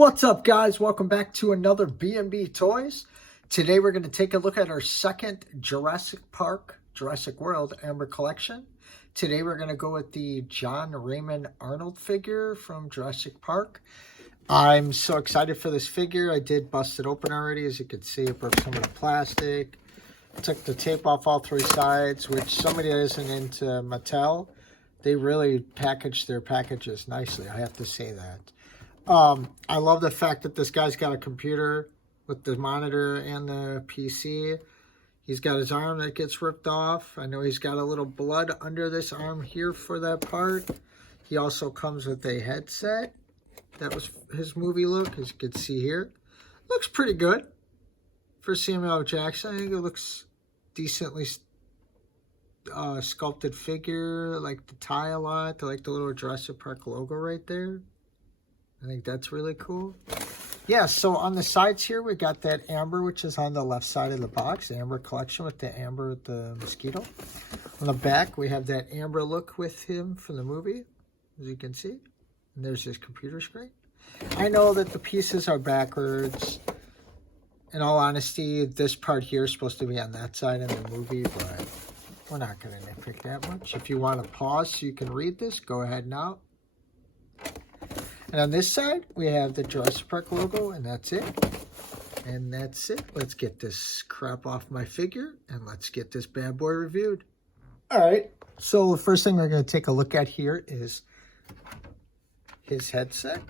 What's up, guys? Welcome back to another B&B Toys. Today we're going to take a look at our second Jurassic World Amber collection. Today we're going to go with the Raymond Arnold figure from Jurassic Park. I'm so excited for this figure. I did bust it open already. As you can see, it broke some of the plastic. Took the tape off all three sides, which somebody that isn't into Mattel, they really package their packages nicely. I have to say that. I love the fact that this guy's got a computer with the monitor and the PC. He's got his arm that gets ripped off. I know he's got a little blood under this arm here for that part. He also comes with a headset. That was his movie look, as you can see here. Looks pretty good for Samuel L. Jackson. I think it looks decently sculpted figure. I like the tie a lot. I like the little Jurassic Park logo right there. I think that's really cool. Yeah, so on the sides here, we got that amber, which is on the left side of the box. The amber collection with the amber with the mosquito. On the back, we have that amber look with him from the movie, as you can see. And there's his computer screen. I know that the pieces are backwards. In all honesty, this part here is supposed to be on that side in the movie, but we're not going to nitpick that much. If you want to pause so you can read this, go ahead now. And on this side, we have the Jurassic Park logo, and that's it. And that's it. Let's get this crap off my figure, and let's get this bad boy reviewed. All right, so the first thing we're going to take a look at here is his headset.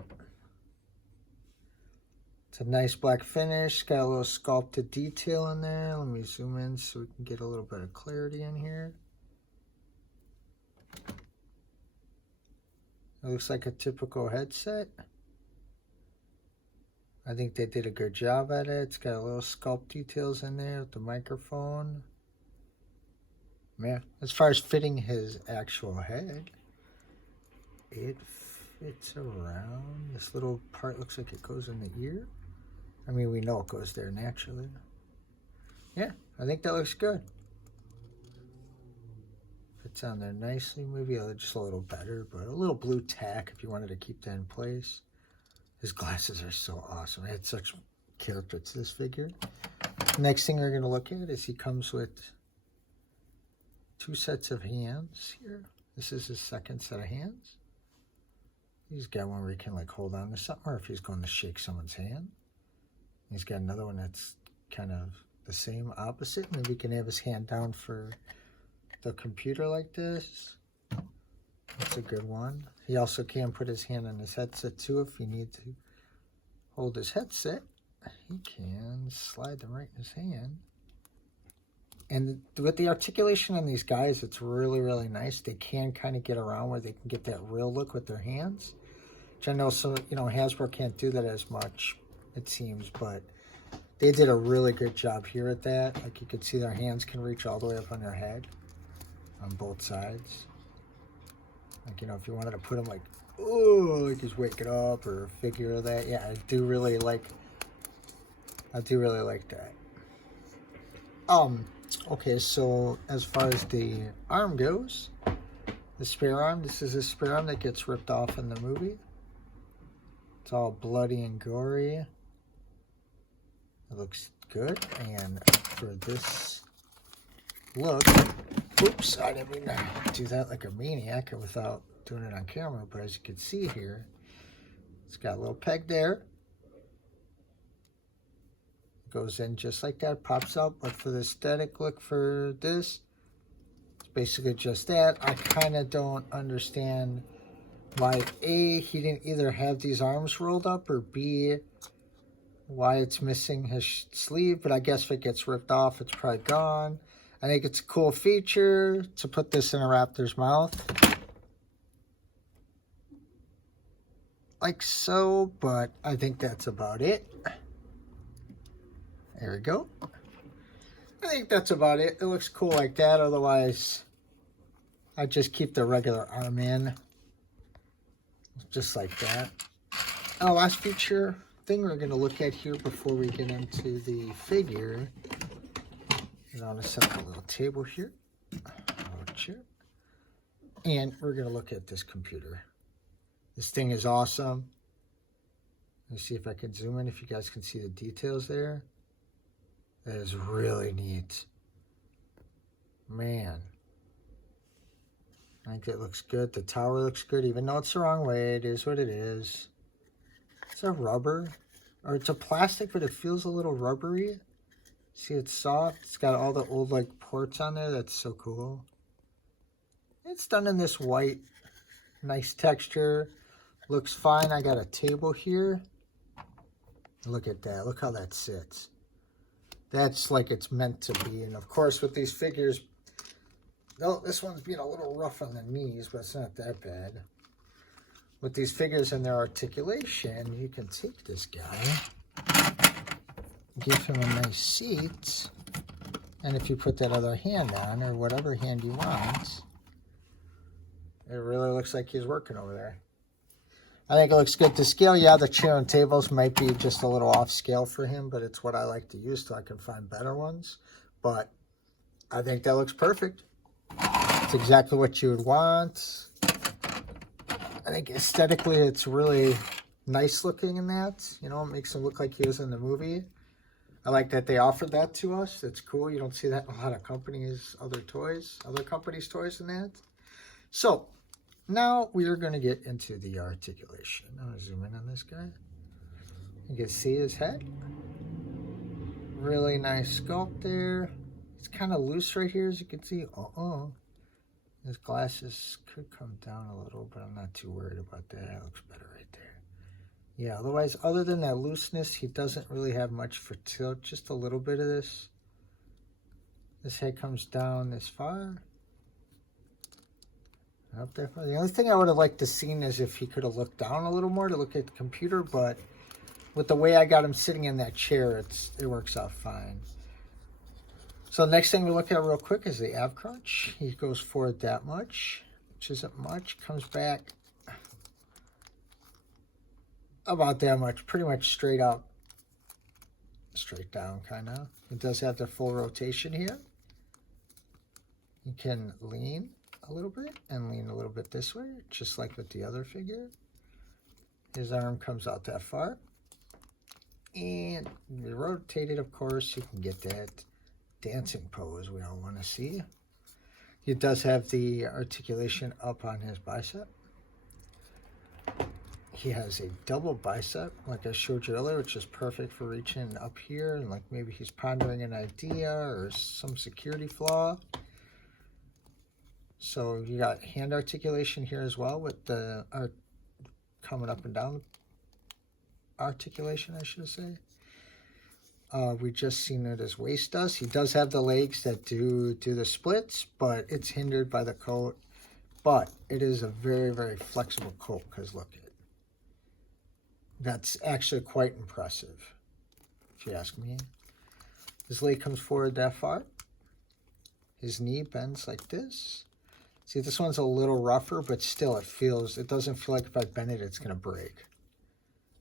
It's a nice black finish. Got a little sculpted detail in there. Let me zoom in so we can get a little bit of clarity in here. It looks like a typical headset. I think they did a good job at it. It's got a little sculpt details in there with the microphone. Yeah, as far as fitting his actual head, it fits around. This little part looks like it goes in the ear. I mean, we know it goes there naturally. Yeah, I think that looks good. Fits on there nicely. Maybe just a little better, but a little blue tack if you wanted to keep that in place. His glasses are so awesome. I had such character to this figure. Next thing we're going to look at is he comes with two sets of hands here. This is his second set of hands. He's got one where he can like hold on to something, or if he's going to shake someone's hand. He's got another one that's kind of the same opposite. Maybe he can have his hand down for the computer like this. That's a good one. He also can put his hand on his headset too if you need to hold his headset. He can slide them right in his hand. And with the articulation on these guys, it's really, really nice. They can kind of get around where they can get that real look with their hands. Which I know some, Hasbro can't do that as much, it seems, but they did a really good job here at that. Like you can see their hands can reach all the way up on their head on both sides. Like, if you wanted to put them like, oh, like he's waking up or a figure of that. Yeah, I do really like that. Okay, so as far as the arm goes, the spare arm, this is a spare arm that gets ripped off in the movie. It's all bloody and gory. It looks good. And for this look, oops, I didn't mean to do that like a maniac without doing it on camera, but as you can see here, it's got a little peg there. Goes in just like that, pops up. But for the aesthetic look for this, it's basically just that. I kind of don't understand why A, he didn't either have these arms rolled up, or B, why it's missing his sleeve. But I guess if it gets ripped off, it's probably gone. I think it's a cool feature to put this in a raptor's mouth. Like so, but I think that's about it. There we go. I think that's about it. It looks cool like that. Otherwise, I just keep the regular arm in. Just like that. And the last feature thing we're going to look at here before we get into the figure. I'm going to set up a little table here. A little chair. And we're going to look at this computer. This thing is awesome. Let's see if I can zoom in, if you guys can see the details there. That is really neat. Man. I think it looks good. The tower looks good, even though it's the wrong way. It is what it is. It's a rubber, or it's a plastic, but it feels a little rubbery. See, it's soft. It's got all the old like ports on there. That's so cool. It's done in this white, nice texture. Looks fine. I got a table here. Look at that. Look how that sits. That's like it's meant to be. And of course, with these figures, no, this one's being a little rough on the knees, but it's not that bad. With these figures and their articulation, you can take this guy, give him a nice seat, and if you put that other hand on, or whatever hand you want, it really looks like he's working over there. I think it looks good to scale. Yeah, the chair and tables might be just a little off scale for him, but it's what I like to use so I can find better ones. But I think that looks perfect. It's exactly what you would want. I think aesthetically it's really nice looking in that. You know, it makes him look like he was in the movie. I like that they offered that to us. That's cool. You don't see that in a lot of companies, other companies' toys in that. So, now we are going to get into the articulation. I'm going to zoom in on this guy. You can see his head. Really nice sculpt there. It's kind of loose right here, as you can see. His glasses could come down a little, but I'm not too worried about that. That looks better right there. Yeah, otherwise, other than that looseness, he doesn't really have much for tilt. Just a little bit of this. This head comes down this far. Up there. The only thing I would have liked to seen is if he could have looked down a little more to look at the computer, but with the way I got him sitting in that chair, it works out fine. So the next thing we look at real quick is the ab crunch. He goes forward that much, which isn't much. Comes back about that much, pretty much straight up, straight down kind of. It does have the full rotation here. You can lean a little bit and lean a little bit this way, just like with the other figure. His arm comes out that far. And you rotate it, of course, you can get that dancing pose we all want to see. He does have the articulation up on his bicep. He has a double bicep, like I showed you earlier, which is perfect for reaching up here, and like maybe he's pondering an idea or some security flaw. So you got hand articulation here as well, with the coming up and down articulation, I should say. We just seen it as waist does. He does have the legs that do the splits, but it's hindered by the coat. But it is a very, very flexible coat, because look at it. That's actually quite impressive, if you ask me. His leg comes forward that far. His knee bends like this. See, this one's a little rougher, but still it doesn't feel like if I bend it, it's going to break.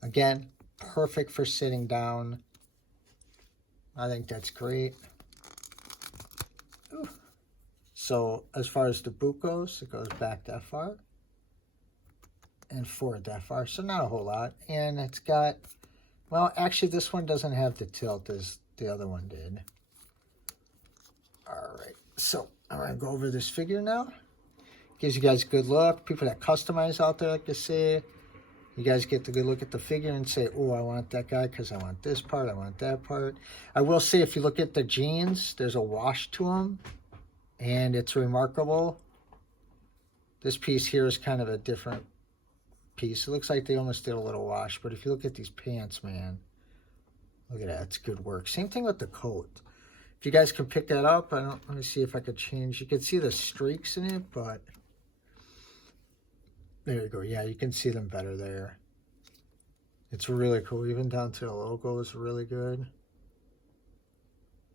Again, perfect for sitting down. I think that's great. Ooh. So as far as the boot goes, it goes back that far and forward that far. So not a whole lot. And it's got, well, actually this one doesn't have the tilt as the other one did. All right. So I'm going to go over this figure now. Gives you guys a good look. People that customize out there, like I say, you guys get the good look at the figure and say, oh, I want that guy because I want this part, I want that part. I will say, if you look at the jeans, there's a wash to them, and it's remarkable. This piece here is kind of a different piece. It looks like they almost did a little wash, but if you look at these pants, man, look at that. It's good work. Same thing with the coat. If you guys can pick that up, let me see if I could change. You can see the streaks in it, but there you go. Yeah, you can see them better there. It's really cool. Even down to the logo is really good.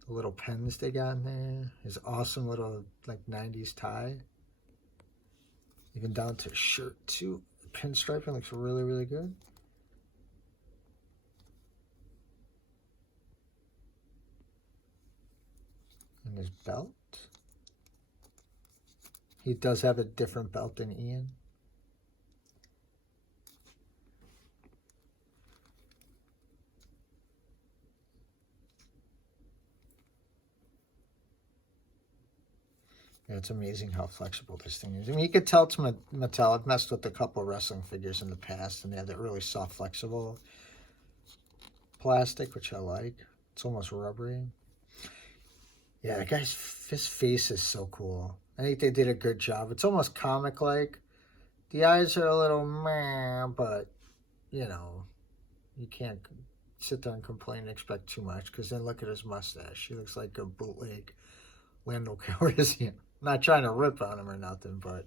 The little pens they got in there. His awesome little like 90s tie. Even down to his shirt too. The pinstriping looks really, really good. And his belt. He does have a different belt than Ian. Yeah, it's amazing how flexible this thing is. I mean, you could tell it's Mattel. I've messed with a couple of wrestling figures in the past, and they have that really soft, flexible plastic, which I like. It's almost rubbery. Yeah, that guy's his face is so cool. I think they did a good job. It's almost comic-like. The eyes are a little meh, but, you know, you can't sit there and complain and expect too much, because then look at his mustache. He looks like a bootleg Lando Calrissian. Not trying to rip on him or nothing, but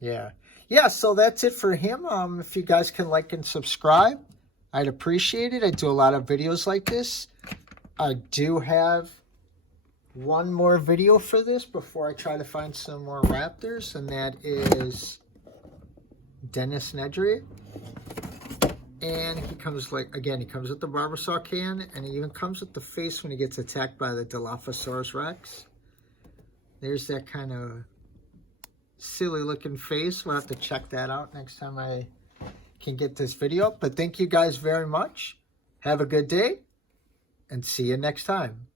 yeah. Yeah, so that's it for him. If you guys can like and subscribe, I'd appreciate it. I do a lot of videos like this. I do have one more video for this before I try to find some more raptors, and that is Dennis Nedry. And he comes he comes with the barbersaw can, and he even comes with the face when he gets attacked by the Dilophosaurus Rex. There's that kind of silly looking face. We'll have to check that out next time I can get this video up. But thank you guys very much. Have a good day, and see you next time.